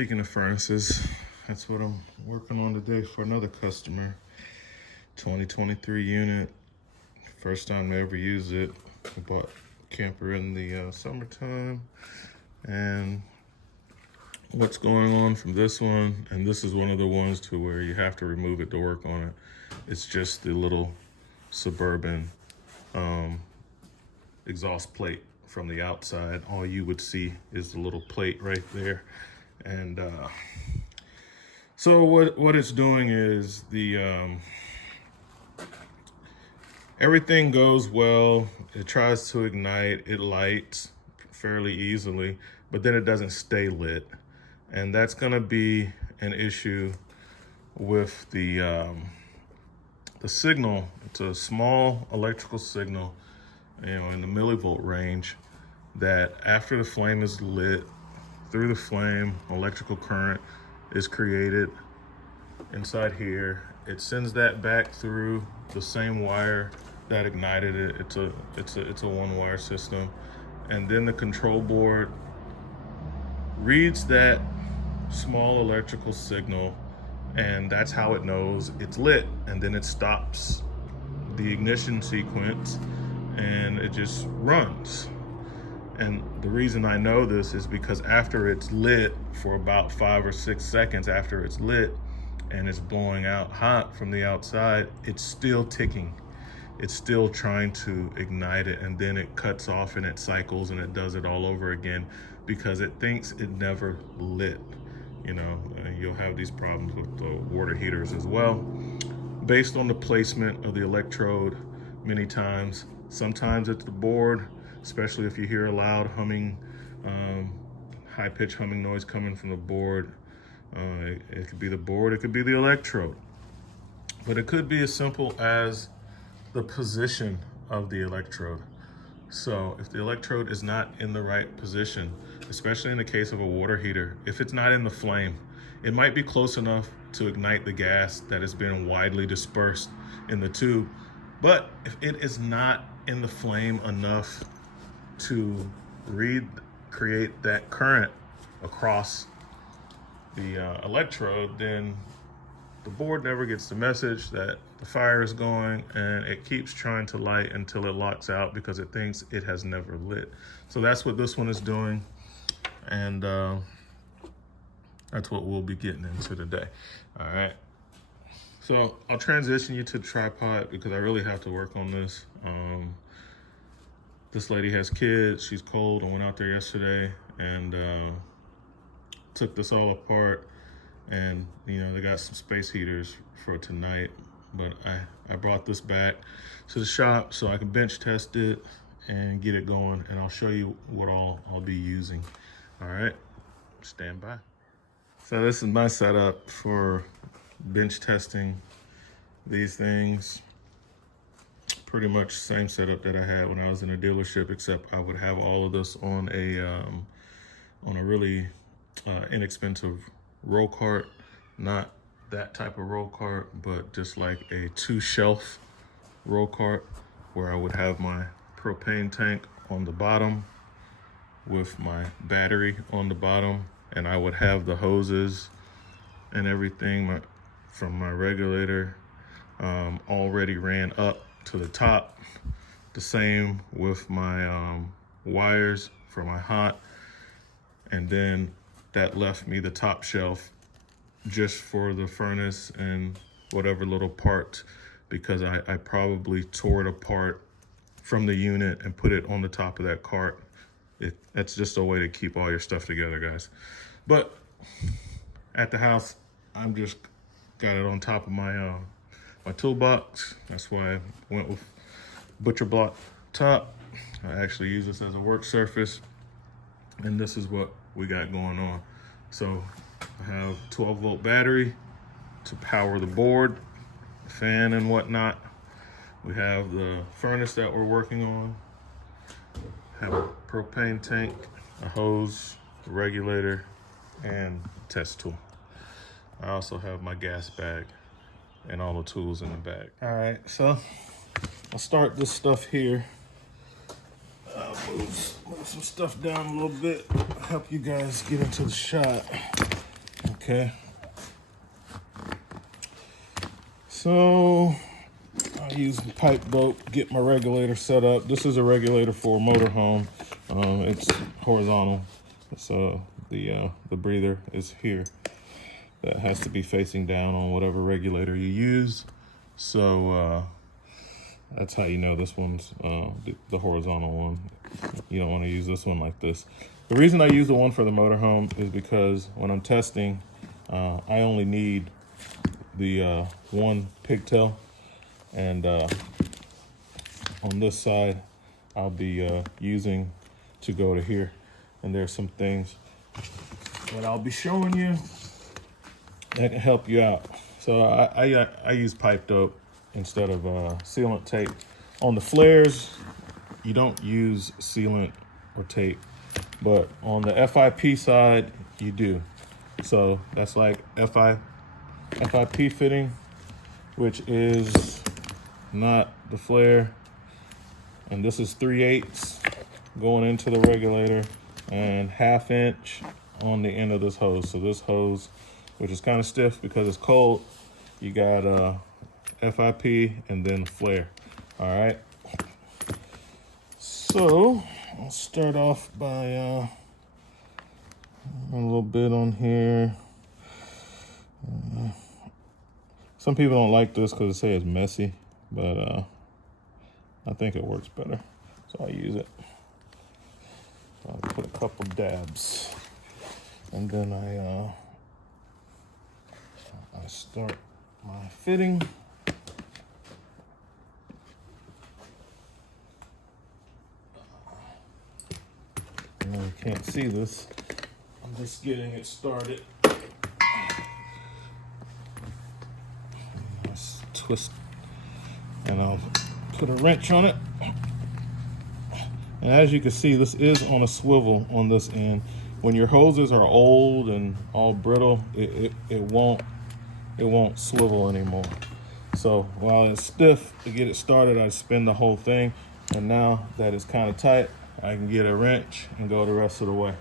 Speaking of furnaces, that's what I'm working on today for another customer. 2023 unit, first time to ever use it. I bought camper in the summertime, and what's going on from this one, and this is one of the ones to where you have to remove it to work on it. It's just the little Suburban exhaust plate from the outside. All you would see is the little plate right there. And so what it's doing is everything goes well. It tries to ignite, it lights fairly easily, but then it doesn't stay lit. And that's gonna be an issue with the signal. It's a small electrical signal, in the millivolt range, that after the flame is lit, through the flame, electrical current is created inside here. It sends that back through the same wire that ignited it. It's a one-wire system, and then the control board reads that small electrical signal, and that's how it knows it's lit. And then it stops the ignition sequence, and it just runs. And the reason I know this is because after it's lit, for about 5 or 6 seconds after it's lit and it's blowing out hot from the outside, it's still ticking. It's still trying to ignite it, and then it cuts off and it cycles and it does it all over again because it thinks it never lit. And you'll have these problems with the water heaters as well, based on the placement of the electrode many times. Sometimes it's the board, especially if you hear a loud humming, high-pitched humming noise coming from the board. It could be the board, it could be the electrode. But it could be as simple as the position of the electrode. So if the electrode is not in the right position, especially in the case of a water heater, if it's not in the flame, it might be close enough to ignite the gas that has been widely dispersed in the tube. But if it is not in the flame enough to create that current across the electrode, then the board never gets the message that the fire is going, and it keeps trying to light until it locks out because it thinks it has never lit. So that's what this one is doing, and that's what we'll be getting into today. All right. So I'll transition you to the tripod because I really have to work on this. This lady has kids, she's cold. I went out there yesterday and took this all apart, and they got some space heaters for tonight, but I brought this back to the shop so I can bench test it and get it going, and I'll show you what all I'll be using. All right, stand by. So this is my setup for bench testing these things. Pretty much same setup that I had when I was in a dealership, except I would have all of this on a really inexpensive roll cart. Not that type of roll cart, but just like a 2-shelf roll cart, where I would have my propane tank on the bottom with my battery on the bottom, and I would have the hoses and everything from my regulator already ran up to the top. The same with my wires for my hot, and then that left me the top shelf just for the furnace and whatever little part, because I probably tore it apart from the unit and put it on the top of that cart. That's just a way to keep all your stuff together, guys. But at the house, I'm just got it on top of my my toolbox. That's why I went with butcher block top. I actually use this as a work surface, and this is what we got going on. So I have 12-volt battery to power the board, fan and whatnot. We have the furnace that we're working on. Have a propane tank, a hose, a regulator, and test tool. I also have my gas bag and all the tools in the bag. All right, so I'll start this stuff here. Move some stuff down a little bit, help you guys get into the shot. Okay. So I use pipe dope, get my regulator set up. This is a regulator for a motorhome. It's horizontal, so the breather is here. That has to be facing down on whatever regulator you use. So that's how you know this one's the horizontal one. You don't want to use this one like this. The reason I use the one for the motorhome is because when I'm testing, I only need the one pigtail, and on this side I'll be using to go to here. And there's some things that I'll be showing you that can help you out. So I use pipe dope instead of sealant tape. On the flares, you don't use sealant or tape, but on the FIP side, you do. So that's like FIP fitting, which is not the flare. And this is 3/8 going into the regulator and 1/2 inch on the end of this hose. So this hose, which is kind of stiff because it's cold, you got FIP and then flare. All right. So I'll start off by a little bit on here. Some people don't like this because they say it's messy, but I think it works better, so I use it. I'll put a couple dabs, and then I start my fitting. You can't see this. I'm just getting it started. Let's twist, and I'll put a wrench on it. And as you can see, this is on a swivel on this end. When your hoses are old and all brittle, it won't swivel anymore. So while it's stiff, to get it started, I spin the whole thing. And now that it's kind of tight, I can get a wrench and go the rest of the way.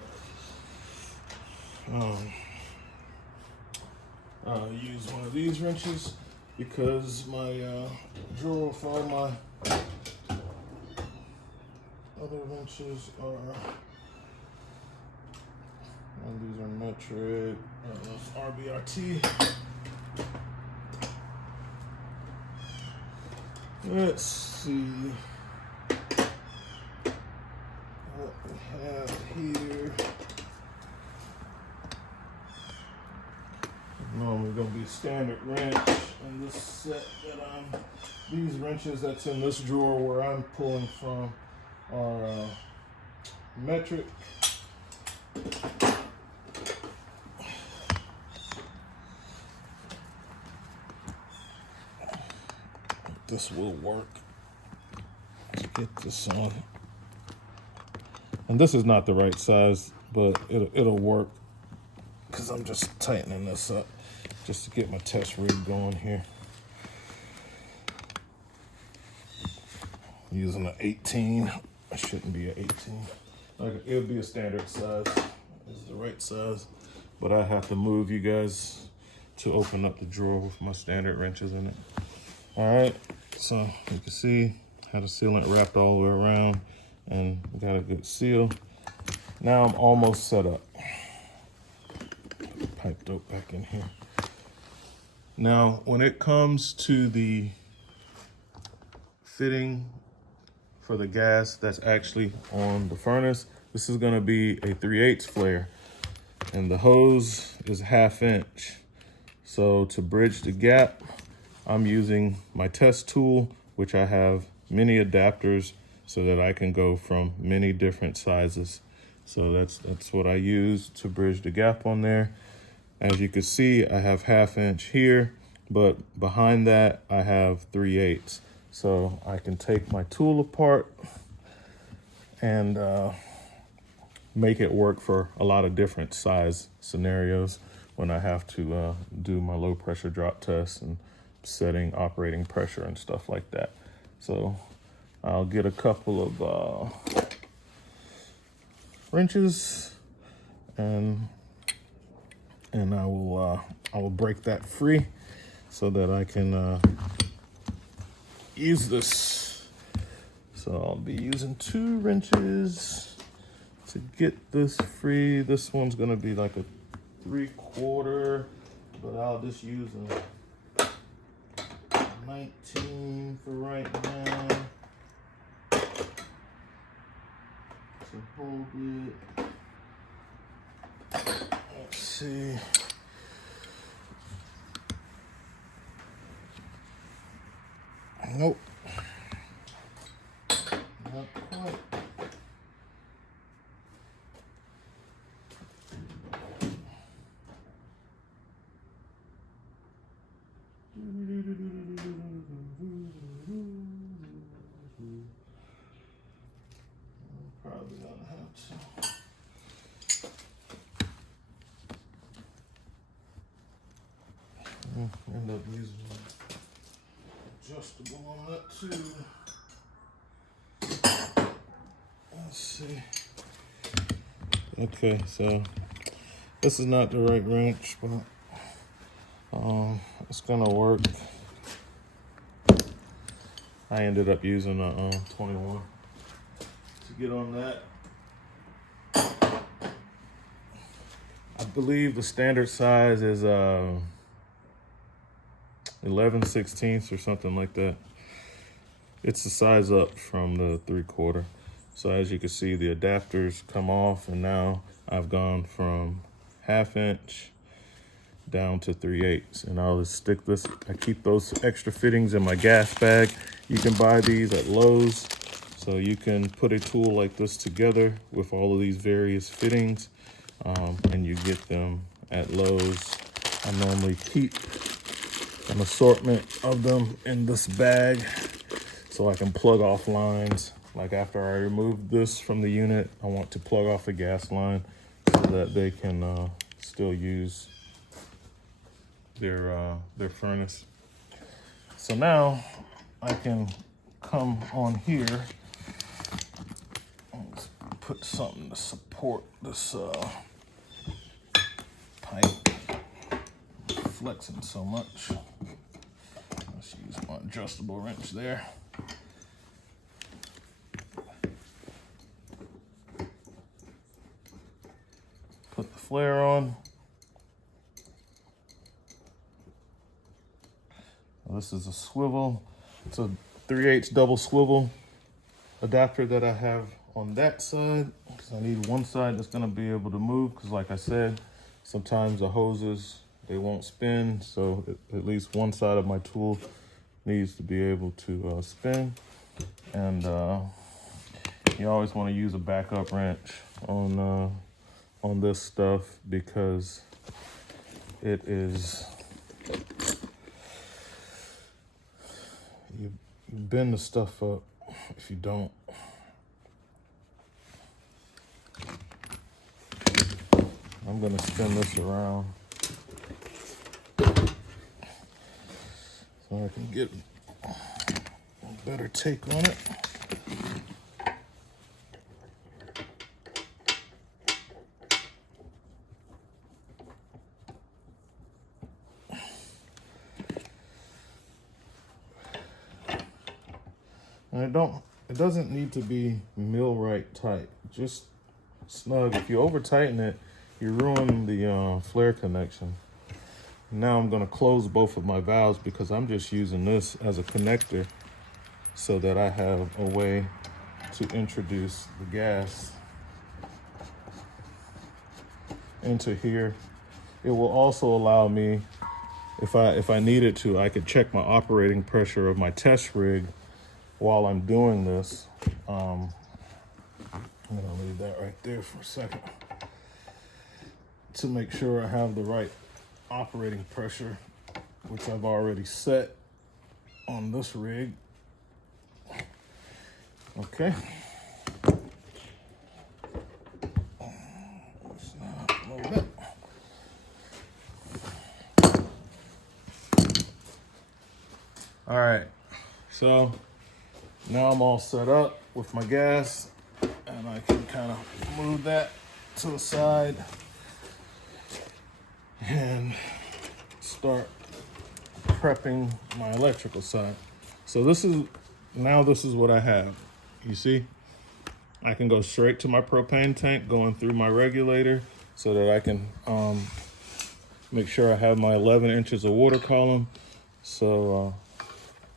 I'll use one of these wrenches because my drawer for all my other wrenches are, and these are metric, those RBRT. Let's see what we have here. Normally gonna be a standard wrench, and this set that these wrenches that's in this drawer where I'm pulling from are metric. This will work. Let's get this on. And this is not the right size, but it'll work because I'm just tightening this up just to get my test rig going here. Using an 18. It shouldn't be an 18. Like, it would be a standard size. It's the right size, but I have to move you guys to open up the drawer with my standard wrenches in it. All right, so you can see how the sealant wrapped all the way around and got a good seal. Now I'm almost set up. Pipe dope back in here. Now, when it comes to the fitting for the gas that's actually on the furnace, this is gonna be a 3/8 flare, and the hose is 1/2 inch. So to bridge the gap, I'm using my test tool, which I have many adapters so that I can go from many different sizes. So that's what I use to bridge the gap on there. As you can see, I have 1/2 inch here, but behind that I have 3/8. So I can take my tool apart and make it work for a lot of different size scenarios when I have to do my low pressure drop test and setting operating pressure and stuff like that. So I'll get a couple of wrenches and and I will break that free so that I can use this. So I'll be using 2 wrenches to get this free. This one's gonna be like a 3/4, but I'll just use a 19 for right now to hold it. Let's see. Nope. Not quite. Probably gonna have to. End up using adjustable on that too. Let's see. Okay, so this is not the right wrench, but it's gonna work. I ended up using a 21 to get on that. I believe the standard size is 11/16 or something like that. It's the size up from the 3/4. So as you can see, the adapters come off, and now I've gone from 1/2 inch down to 3/8. And I'll just stick this, I keep those extra fittings in my gas bag. You can buy these at Lowe's. So you can put a tool like this together with all of these various fittings, and you get them at Lowe's. I normally keep an assortment of them in this bag so I can plug off lines. Like after I remove this from the unit, I want to plug off a gas line so that they can still use their furnace. So now I can come on here. Let's put something to support this pipe. Flexing so much. Let's use my adjustable wrench there. Put the flare on. This is a swivel. It's a 3/8 double swivel adapter that I have on that side. So I need one side that's gonna be able to move, because like I said, sometimes the hoses, they won't spin. So at least one side of my tool needs to be able to spin. And you always want to use a backup wrench on this stuff, because it is, you bend the stuff up if you don't. I'm gonna spin this around so I can get a better take on it. And it doesn't need to be millwright tight, just snug. If you over tighten it, you ruin the flare connection. Now I'm gonna close both of my valves, because I'm just using this as a connector so that I have a way to introduce the gas into here. It will also allow me, if I needed to, I could check my operating pressure of my test rig while I'm doing this. I'm gonna leave that right there for a second to make sure I have the right operating pressure, which I've already set on this rig. Okay. Let's not load it. All right, so now I'm all set up with my gas, and I can kind of move that to the side. and start prepping my electrical side. So this is what I have. You see, I can go straight to my propane tank going through my regulator so that I can make sure I have my 11 inches of water column. So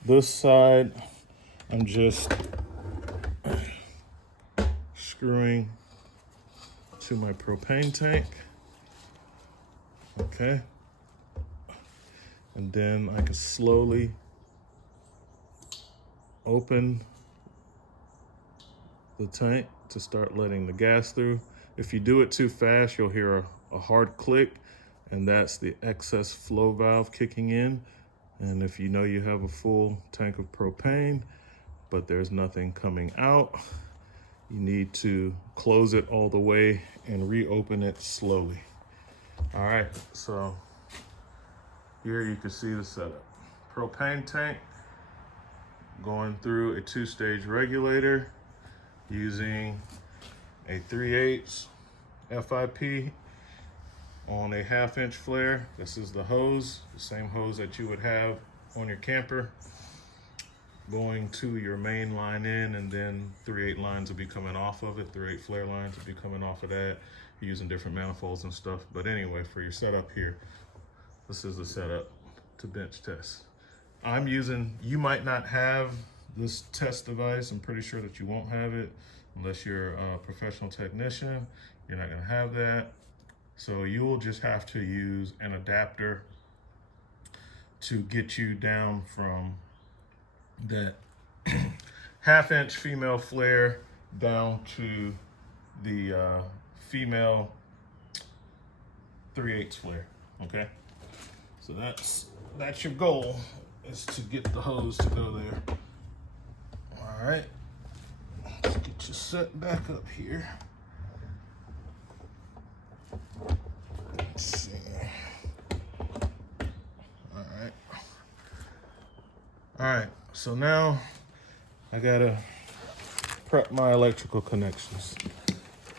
this side, I'm just screwing to my propane tank. Okay. And then I can slowly open the tank to start letting the gas through. If you do it too fast, you'll hear a hard click, and that's the excess flow valve kicking in. And if you know you have a full tank of propane, but there's nothing coming out, you need to close it all the way and reopen it slowly. All right, so here you can see the setup. Propane tank going through a 2-stage regulator using a 3/8 FIP on a 1/2 inch flare. This is the hose, the same hose that you would have on your camper, going to your main line in, and then 3/8 lines will be coming off of it. 3/8 flare lines will be coming off of that. You're using different manifolds and stuff. But anyway, for your setup here, this is the setup to bench test. I'm using, you might not have this test device. I'm pretty sure that you won't have it unless you're a professional technician. You're not gonna have that. So you will just have to use an adapter to get you down from that 1/2 inch female flare down to the female 3/8 flare, okay? So that's your goal, is to get the hose to go there. All right, let's get you set back up here. Let's see. All right, so now I gotta prep my electrical connections.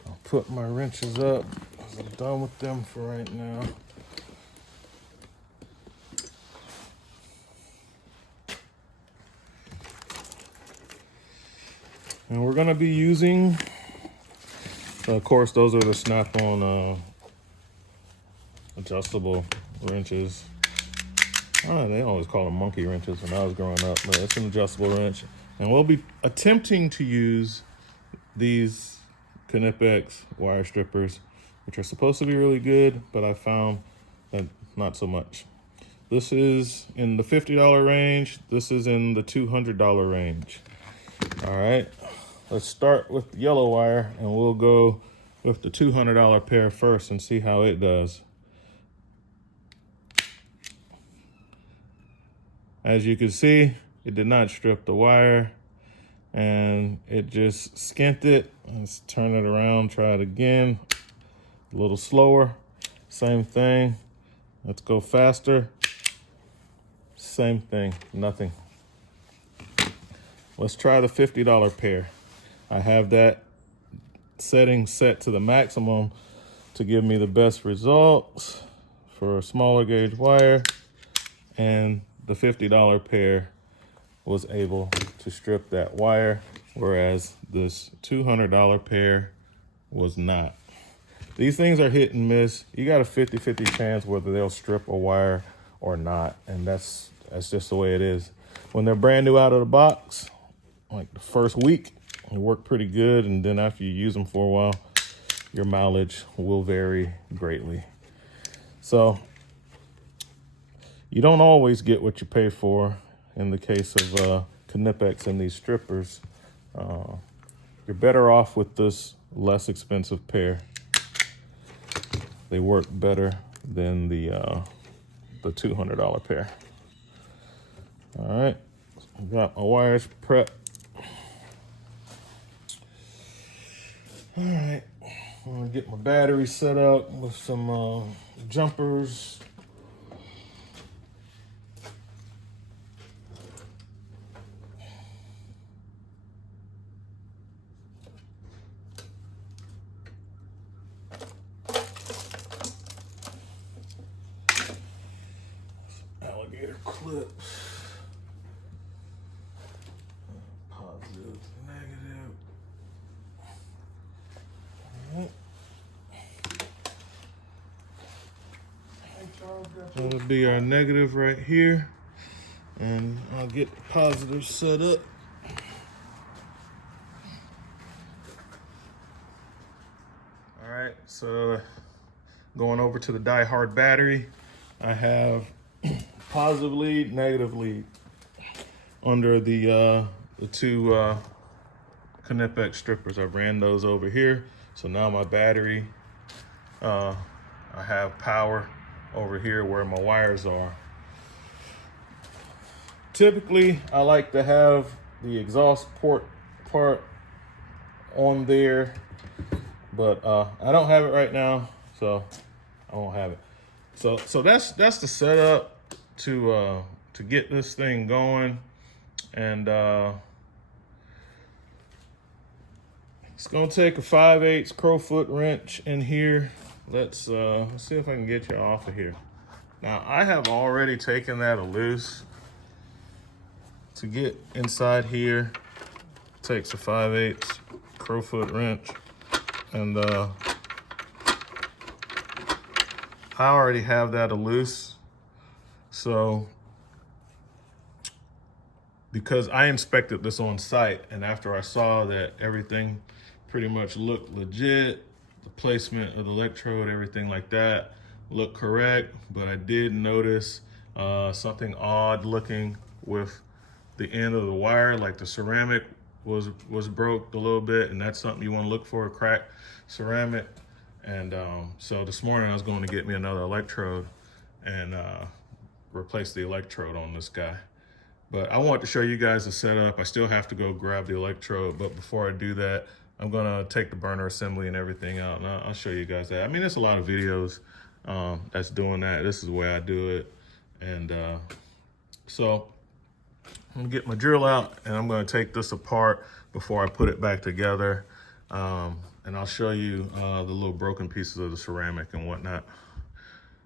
I'll put my wrenches up, 'cause I'm done with them for right now. And we're gonna be using, of course, those are the snap-on adjustable wrenches. They always call them monkey wrenches when I was growing up, but it's an adjustable wrench. And we'll be attempting to use these Knipex wire strippers, which are supposed to be really good, but I found that not so much. This is in the $50 range. This is in the $200 range. All right, let's start with the yellow wire, and we'll go with the $200 pair first and see how it does. As you can see, it did not strip the wire, and it just skinned it. Let's turn it around, try it again. A little slower, same thing. Let's go faster. Same thing, nothing. Let's try the $50 pair. I have that setting set to the maximum to give me the best results for a smaller gauge wire, and the $50 pair was able to strip that wire, whereas this $200 pair was not. These things are hit and miss. You got a 50-50 chance whether they'll strip a wire or not, and that's just the way it is. When they're brand new out of the box, like the first week, they work pretty good, and then after you use them for a while, your mileage will vary greatly. So you don't always get what you pay for in the case of Knipex and these strippers. You're better off with this less expensive pair. They work better than the $200 pair. All right, I've got my wires prepped. All right, I'm gonna get my battery set up with some jumpers. clips. Positive, negative. That'll be our negative right here. And I'll get the positive set up. All right, so going over to the die-hard battery, I have positive lead, negative lead under the two Knipex strippers. I ran those over here. So now my battery, I have power over here where my wires are. Typically, I like to have the exhaust port part on there, but I don't have it right now, so I won't have it. So that's the setup to get this thing going, and it's gonna take a 5/8 crowfoot wrench in here. Let's see if I can get you off of here. Now I have already taken that loose. To get inside here, takes a 5/8 crowfoot wrench, and I already have that loose. So, because I inspected this on site, and after I saw that everything pretty much looked legit, the placement of the electrode, everything like that looked correct, but I did notice something odd looking with the end of the wire, like the ceramic was broke a little bit, and that's something you want to look for, a cracked ceramic. And so this morning I was going to get me another electrode and replace the electrode on this guy. But I want to show you guys the setup. I still have to go grab the electrode, but before I do that, I'm gonna take the burner assembly and everything out, and I'll show you guys that. I mean, there's a lot of videos that's doing that. This is the way I do it. And so I'm gonna get my drill out, and I'm gonna take this apart before I put it back together. And I'll show you the little broken pieces of the ceramic and whatnot,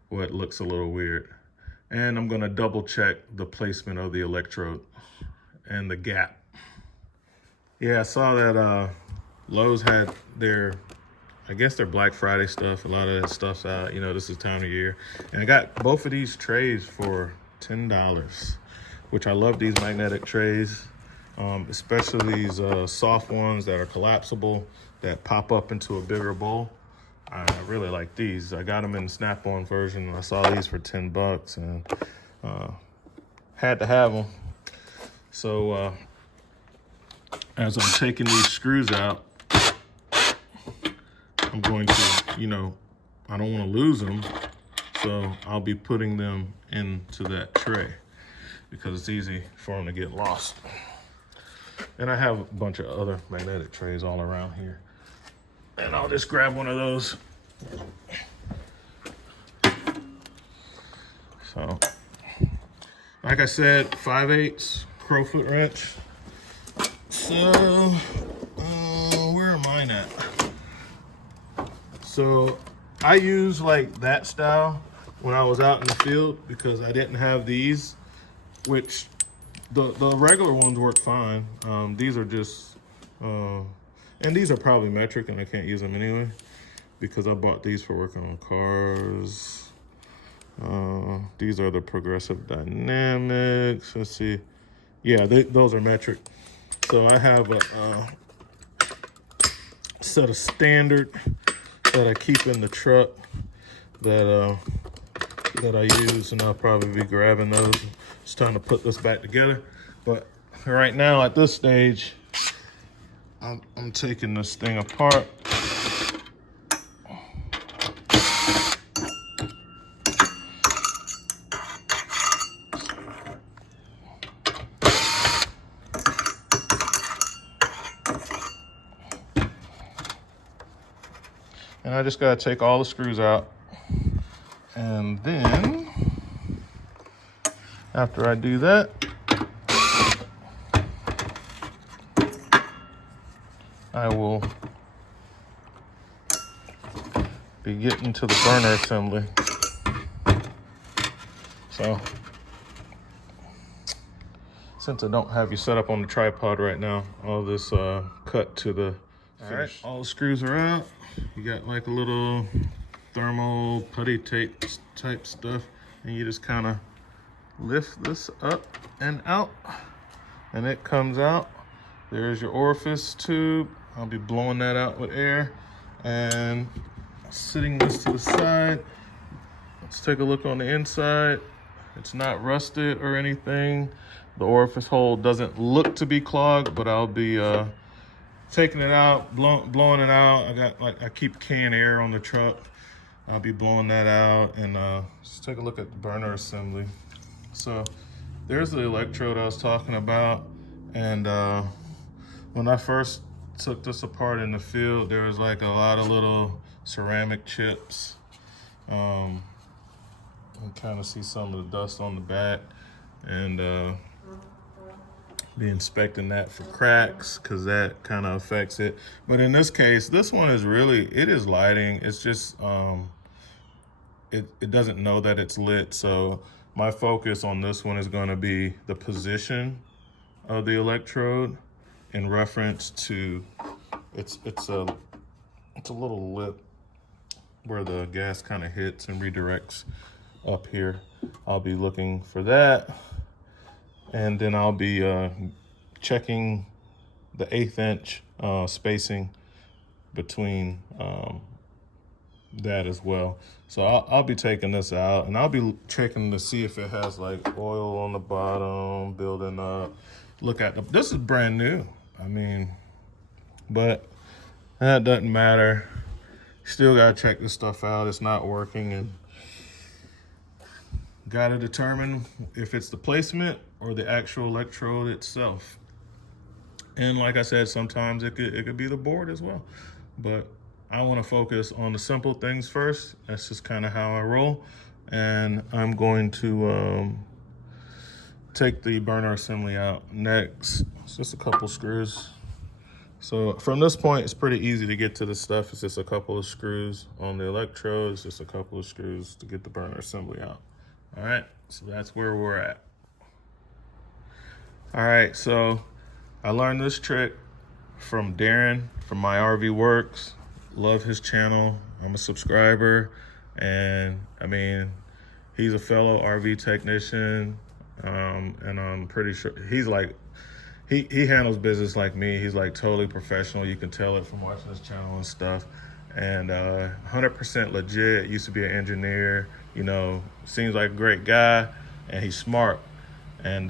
what looks a little weird. And I'm gonna double check the placement of the electrode and the gap. Yeah, I saw that Lowe's had their, I guess their Black Friday stuff. A lot of that stuff's out, you know, this is time of year. And I got both of these trays for $10, which I love these magnetic trays, especially these soft ones that are collapsible, that pop up into a bigger bowl. I really like these. I got them in the Snap-on version. I saw these for 10 bucks and had to have them. So as I'm taking these screws out, I'm going to, you know, I don't want to lose them. So I'll be putting them into that tray because it's easy for them to get lost. And I have a bunch of other magnetic trays all around here. And I'll just grab one of those. So, like I said, 5/8 crowfoot wrench. So, where am I at? So, I use like that style when I was out in the field because I didn't have these, which the regular ones work fine. These are just, and these are probably metric and I can't use them anyway because I bought these for working on cars. These are the Progressive Dynamics. Let's see. Yeah, those are metric. So I have a set of standard that I keep in the truck that I use, and I'll probably be grabbing those. It's time to put this back together. But right now at this stage, I'm taking this thing apart. And I just gotta take all the screws out. And then, after I do that, I will be getting to the burner assembly. So, since I don't have you set up on the tripod right now, all this cut to the finish. All right, all the screws are out. You got like a little thermal putty tape type stuff, and you just kind of lift this up and out, and it comes out. There's your orifice tube. I'll be blowing that out with air, and sitting this to the side. Let's take a look on the inside. It's not rusted or anything. The orifice hole doesn't look to be clogged, but I'll be taking it out, blowing it out. I keep canned air on the truck. I'll be blowing that out, and let's take a look at the burner assembly. So there's the electrode I was talking about, and when I first took this apart in the field, there was like a lot of little ceramic chips. You can kind of see some of the dust on the back, and be inspecting that for cracks, because that kind of affects it. But in this case, this one is really, it is lighting. It's just, it doesn't know that it's lit. So my focus on this one is going to be the position of the electrode in reference to, it's a little lip where the gas kind of hits and redirects up here. I'll be looking for that. And then I'll be checking the 1/8 inch spacing between that as well. So I'll be taking this out, and I'll be checking to see if it has like oil on the bottom, building up. Look at this is brand new. I mean, but that doesn't matter. Still gotta check this stuff out. It's not working, and gotta determine if it's the placement or the actual electrode itself. And like I said, sometimes it could be the board as well. But I want to focus on the simple things first. That's just kind of how I roll. And I'm going to take the burner assembly out next. It's just a couple screws. So from this point, it's pretty easy to get to the stuff. It's just a couple of screws on the electrodes, just a couple of screws to get the burner assembly out. All right, so that's where we're at. All right, so I learned this trick from Darren from My RV Works. Love his channel. I'm a subscriber, and I mean, he's a fellow RV technician, and I'm pretty sure he's like, he handles business like me. He's like totally professional. You can tell it from watching his channel and stuff. And 100% legit. Used to be an engineer. You know, seems like a great guy, and he's smart. And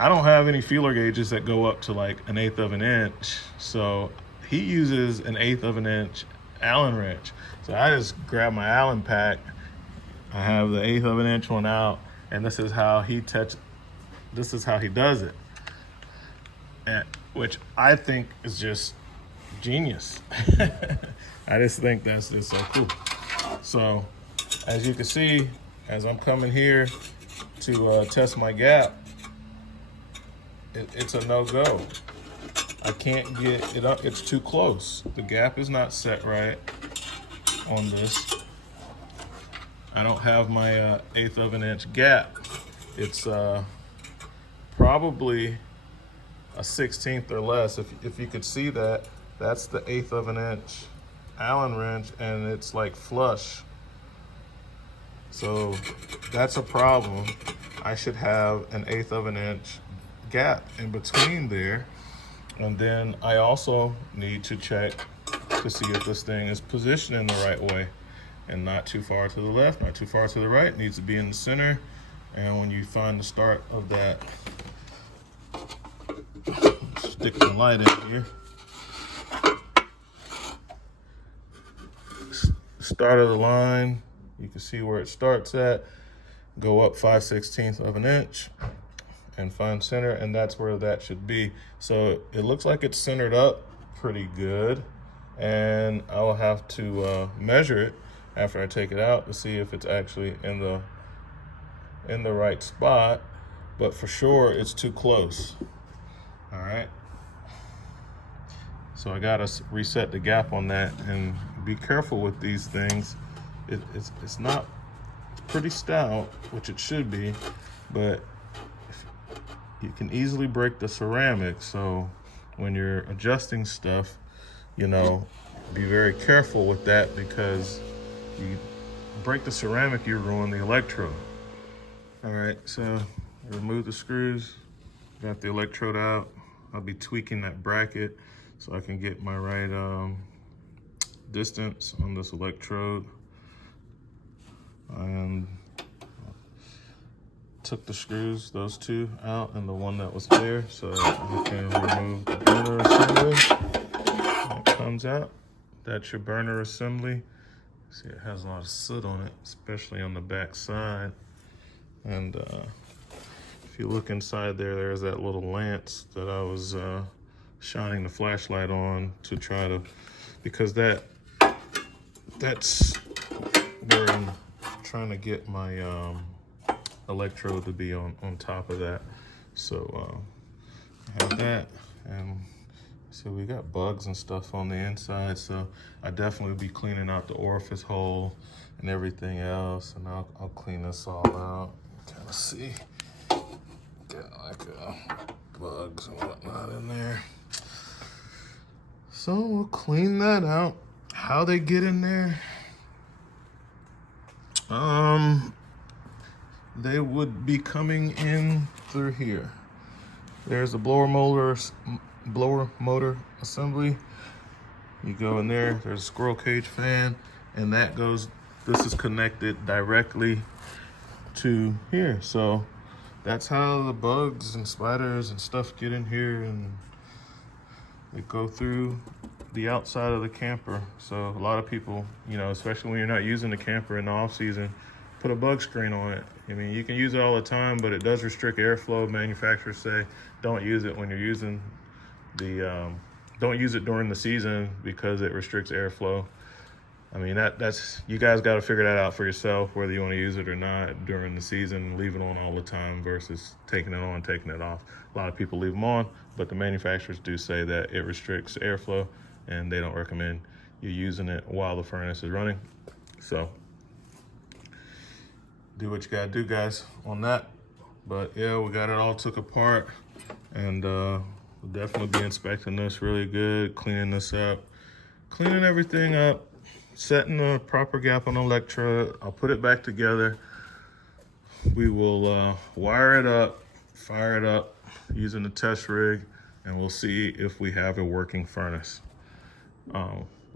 I don't have any feeler gauges that go up to like 1/8 of an inch. So he uses 1/8 of an inch Allen wrench. So I just grab my Allen pack. I have the 1/8 of an inch one out, and this is how he does it. And, which I think is just genius. I just think that's just so cool. So as you can see, as I'm coming here to test my gap, it's a no-go. I can't get it up. It's too close. The gap is not set right on this. I don't have my 1/8 of an inch gap. It's probably a 1/16 or less. If you could see that, that's the 1/8 of an inch Allen wrench, and it's like flush. So that's a problem. I should have an 1/8 of an inch gap in between there. And then I also need to check to see if this thing is positioned in the right way, and not too far to the left, not too far to the right. It needs to be in the center. And when you find the start of that, stick the light in here. Start of the line, you can see where it starts at. Go up 5/16 of an inch and find center, and that's where that should be. So it looks like it's centered up pretty good, and I will have to measure it after I take it out to see if it's actually in the right spot. But for sure, it's too close. All right. So I gotta reset the gap on that, and be careful with these things. It's pretty stout, which it should be, but you can easily break the ceramic. So when you're adjusting stuff, you know, be very careful with that, because you break the ceramic, you ruin the electrode. All right, so remove the screws, got the electrode out. I'll be tweaking that bracket so I can get my right distance on this electrode. And took the screws, those two out, and the one that was there, so I can remove the burner assembly. That comes out. That's your burner assembly. See, it has a lot of soot on it, especially on the back side. And if you look inside there, there's that little lance that I was shining the flashlight on to try to, because that's where I'm trying to get my electrode to be on top of that. So I have that, and so we got bugs and stuff on the inside, so I definitely will be cleaning out the orifice hole and everything else, and I'll clean this all out. Kind of see, got like bugs and whatnot in there. So we'll clean that out. How they get in there? They would be coming in through here. There's a blower motor assembly. You go in there, there's a squirrel cage fan, and that goes, this is connected directly to here. So that's how the bugs and spiders and stuff get in here, and they go through the outside of the camper. So a lot of people, you know, especially when you're not using the camper in the off season, put a bug screen on it. I mean, you can use it all the time, but it does restrict airflow. Manufacturers say don't use it when you're using the, don't use it during the season because it restricts airflow. I mean, that's you guys got to figure that out for yourself, whether you want to use it or not during the season. Leave it on all the time versus taking it on, taking it off. A lot of people leave them on, but the manufacturers do say that it restricts airflow, and they don't recommend you using it while the furnace is running. So do what you gotta do, guys, on that. But yeah, we got it all took apart, and we'll definitely be inspecting this really good, cleaning this up, cleaning everything up, setting the proper gap on the electrode. I'll put it back together. We will wire it up, fire it up using the test rig, and we'll see if we have a working furnace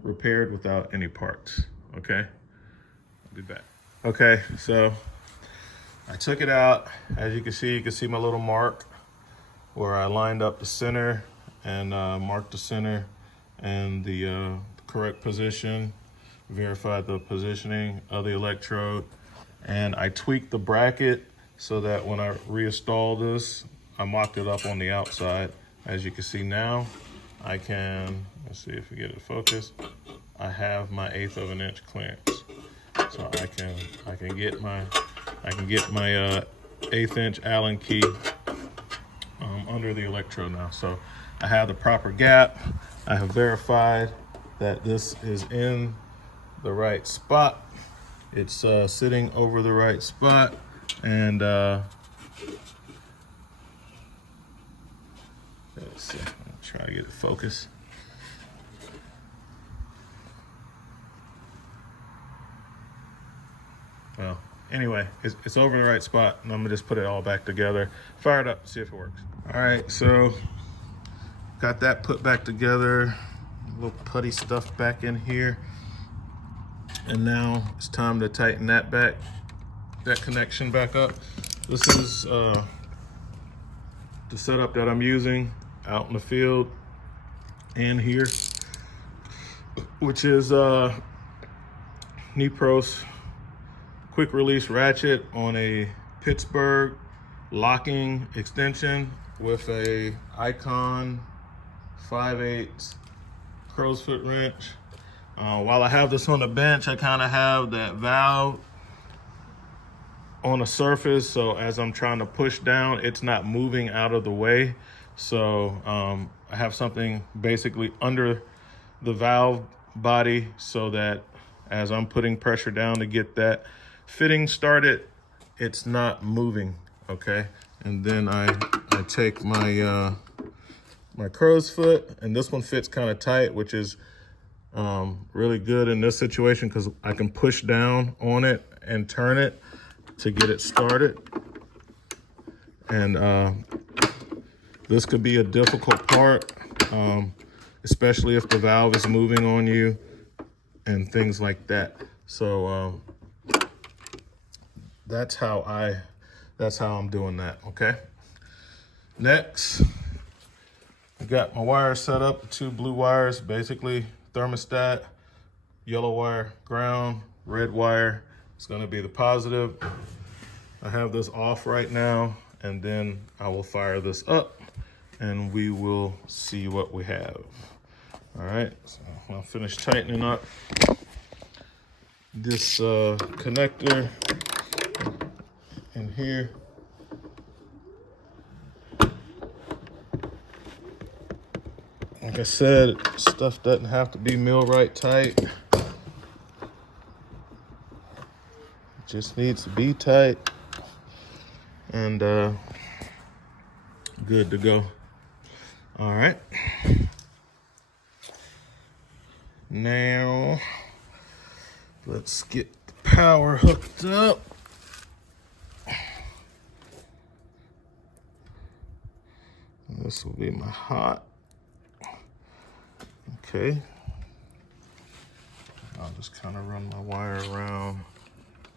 repaired without any parts. Okay, I'll be back. Okay, so I took it out. As you can see my little mark where I lined up the center and marked the center and the correct position, verified the positioning of the electrode, and I tweaked the bracket so that when I reinstall this, I mocked it up on the outside. As you can see now, I can, let's see if we get it focused, I have my 1/8 of an inch clearance. So I can get my 1/8 inch Allen key under the electrode now. So I have the proper gap. I have verified that this is in the right spot. It's sitting over the right spot, and let's see. I'll try to get it focused. Well, anyway, it's over the right spot, and I'm gonna just put it all back together, fire it up, see if it works. All right, so got that put back together, a little putty stuff back in here, and now it's time to tighten that back, that connection back up. This is the setup that I'm using out in the field and here, which is Nipros quick release ratchet on a Pittsburgh locking extension with a Icon 5/8 crow's foot wrench. While I have this on the bench, I kind of have that valve on the surface, so as I'm trying to push down, it's not moving out of the way. So I have something basically under the valve body so that as I'm putting pressure down to get that fitting started, it's not moving. okay? And then I take my my crow's foot, and this one fits kind of tight, which is really good in this situation because I can push down on it and turn it to get it started. And this could be a difficult part, especially if the valve is moving on you and things like that. So that's how I'm doing that, okay? Next, I got my wires set up, 2 blue wires, basically thermostat, yellow wire, ground, red wire. It's gonna be the positive. I have this off right now, and then I will fire this up and we will see what we have. All right, so I'll finish tightening up this connector in here. Like I said, stuff doesn't have to be millwright tight. It just needs to be tight and good to go. All right. Now, let's get the power hooked up. This will be my hot. Okay. I'll just kind of run my wire around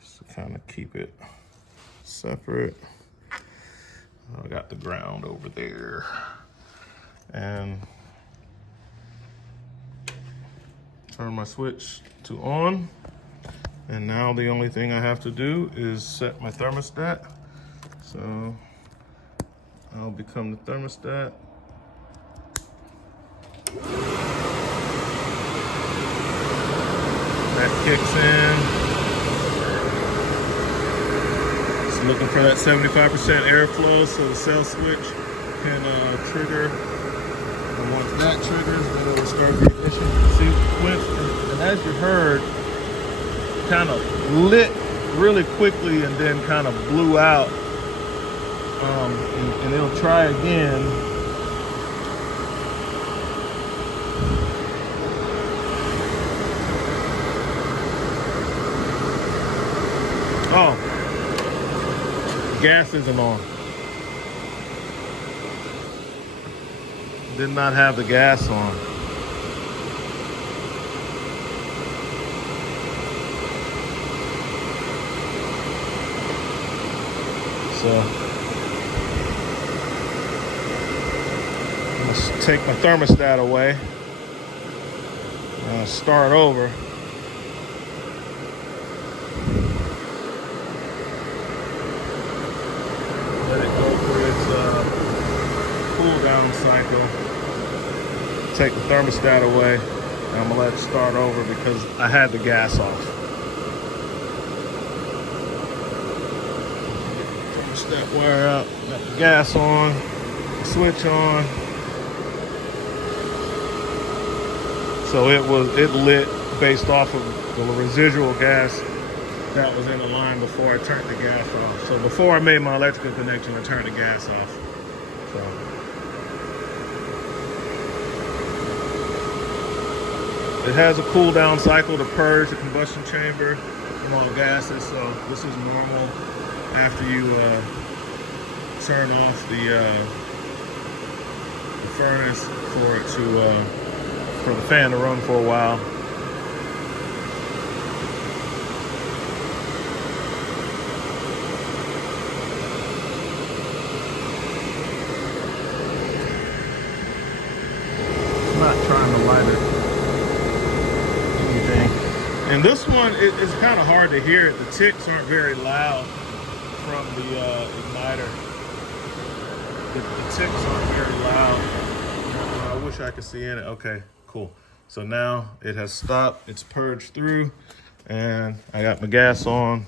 just to kind of keep it separate. I got the ground over there. And turn my switch to on. And now the only thing I have to do is set my thermostat. So I'll become the thermostat. That kicks in. It's looking for that 75% airflow so the cell switch can trigger. And once that triggers, then it'll start the ignition sequence. And as you heard, kind of lit really quickly and then kind of blew out. And it'll try again. Oh, gas isn't on. Did not have the gas on. So let's take my thermostat away. Start over. Let it go through its cool down cycle. Take the thermostat away, and I'm gonna let it start over because I had the gas off. Thermostat wire out, got the gas on, the switch on. So it lit based off of the residual gas that was in the line before I turned the gas off. So before I made my electrical connection, I turned the gas off. So it has a cool down cycle to purge the combustion chamber from all gases. So this is normal after you turn off the furnace for it to for the fan to run for a while. It's not trying to light it. Anything. And this one, it's kind of hard to hear it. The ticks aren't very loud from the igniter. The ticks aren't very loud. I wish I could see in it. Okay, cool. So now it has stopped. It's purged through, and I got my gas on.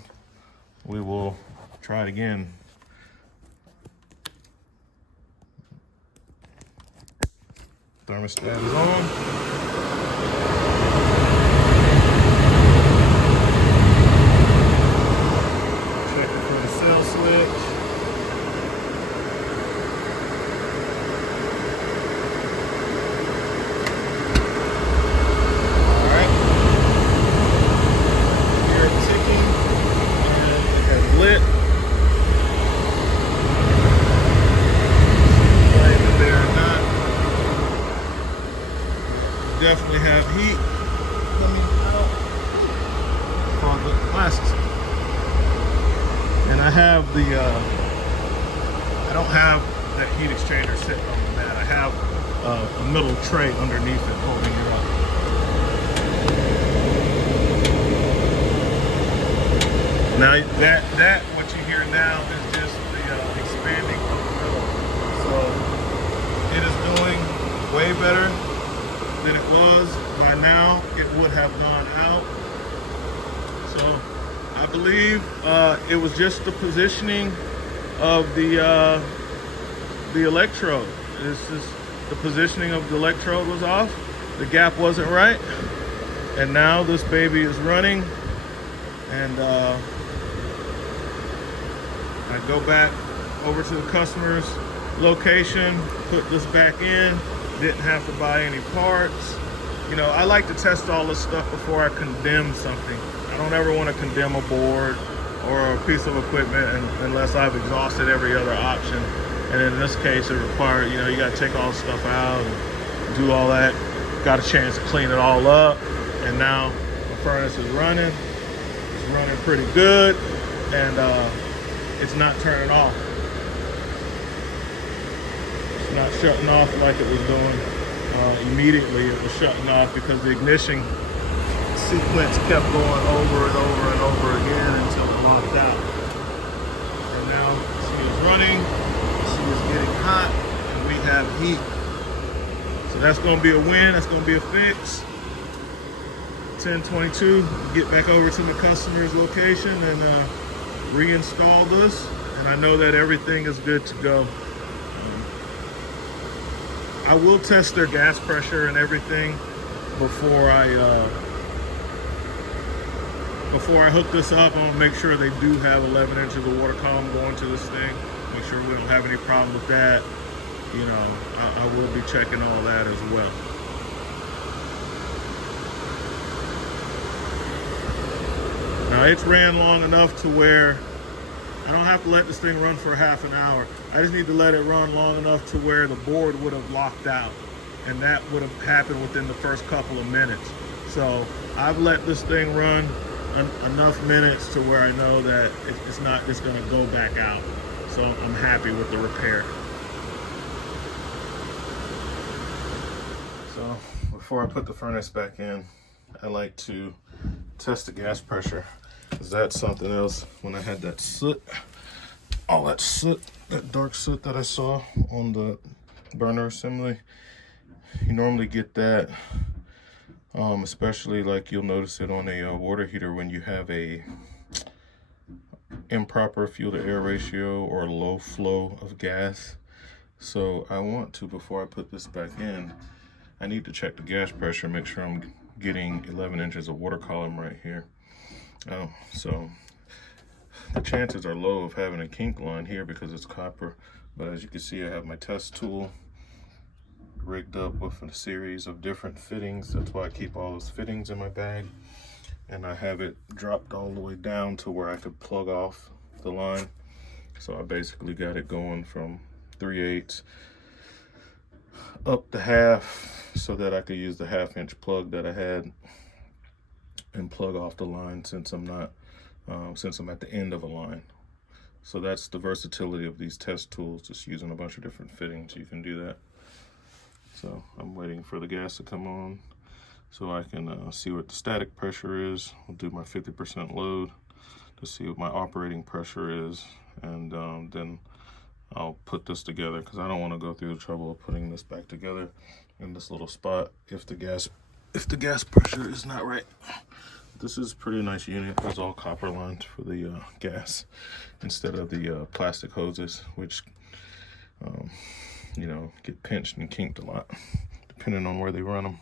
We will try it again. Thermostat is on. Checking for the cell switch. definitely have heat coming out from the glasses. And I have the, I don't have that heat exchanger sitting on the mat. I have a middle tray underneath it holding it up. Now that what you hear now is just the expanding of the middle. So it is doing way better than it was. By now it would have gone out. So I believe it was just the positioning of the electrode. It's just the positioning of the electrode was off. The gap wasn't right. And now this baby is running, and I go back over to the customer's location, put this back in, didn't have to buy any parts. You know, I like to test all this stuff before I condemn something. I don't ever want to condemn a board or a piece of equipment unless I've exhausted every other option. And in this case, it required, you know, you got to take all the stuff out and do all that. Got a chance to clean it all up. And now the furnace is running. It's running pretty good. And it's not turning off. It's not shutting off like it was doing immediately. It was shutting off because the ignition sequence kept going over and over and over again until it locked out. And now she is running, she is getting hot, and we have heat. So that's gonna be a win, that's gonna be a fix. 10:22, get back over to the customer's location and reinstall this. And I know that everything is good to go. I will test their gas pressure and everything before I hook this up. I want to make sure they do have 11 inches of water column going to this thing. Make sure we don't have any problem with that. You know, I will be checking all that as well. Now it's ran long enough to where I don't have to let this thing run for half an hour. I just need to let it run long enough to where the board would have locked out. And that would have happened within the first couple of minutes. So I've let this thing run enough minutes to where I know that it's not just gonna go back out. So I'm happy with the repair. So before I put the furnace back in, I like to test the gas pressure. Is that something else? When I had that soot, all that soot, that dark soot that I saw on the burner assembly, you normally get that, especially like you'll notice it on a water heater when you have a improper fuel to air ratio or low flow of gas. So I want to, before I put this back in, I need to check the gas pressure, make sure I'm getting 11 inches of water column right here. So the chances are low of having a kink line here because it's copper, but as you can see, I have my test tool rigged up with a series of different fittings. That's why I keep all those fittings in my bag, and I have it dropped all the way down to where I could plug off the line. So I basically got it going from 3/8 up to half so that I could use the 1/2-inch plug that I had and plug off the line since I'm not since I'm at the end of a line. So that's the versatility of these test tools, just using a bunch of different fittings. You can do that. So I'm waiting for the gas to come on so I can see what the static pressure is. I'll do my 50% load to see what my operating pressure is, and then I'll put this together because I don't want to go through the trouble of putting this back together in this little spot if the gas pressure is not right. This is a pretty nice unit. It's all copper lines for the gas instead of the plastic hoses, which you know, get pinched and kinked a lot depending on where they run them.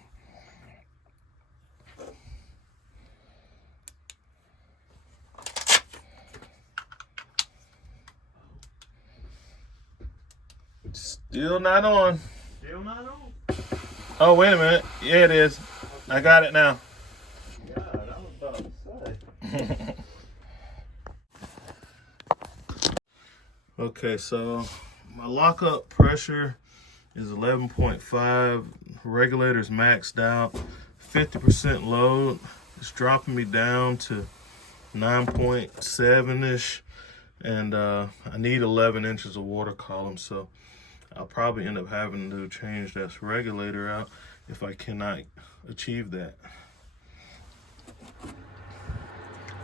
Still not on. Still not on? Oh, wait a minute. Yeah, it is. I got it now. God, I was about to say. Okay, so my lockup pressure is 11.5. regulator's maxed out, 50% load. It's dropping me down to 9.7-ish, and I need 11 inches of water column, so I'll probably end up having to change that regulator out if I cannot achieve that.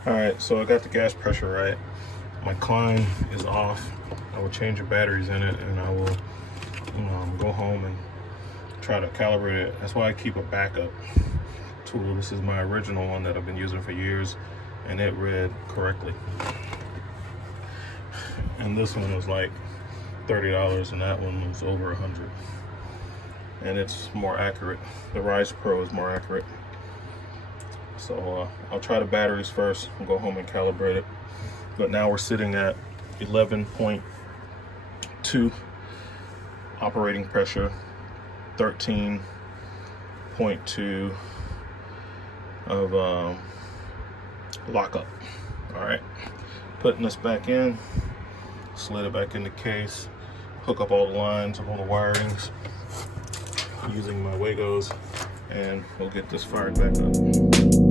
All right, so I got the gas pressure right. My climb is off. I will change the batteries in it, and I will go home and try to calibrate it. That's why I keep a backup tool. This is my original one that I've been using for years, and it read correctly. And this one was like $30, and that one was over $100. And it's more accurate. The Rise Pro is more accurate. So I'll try the batteries first and go home and calibrate it. But now we're sitting at 11.2 operating pressure, 13.2 of lockup. All right, putting this back in, slid it back in the case, hook up all the lines, all the wirings, using my Wagos, and we'll get this fired back up.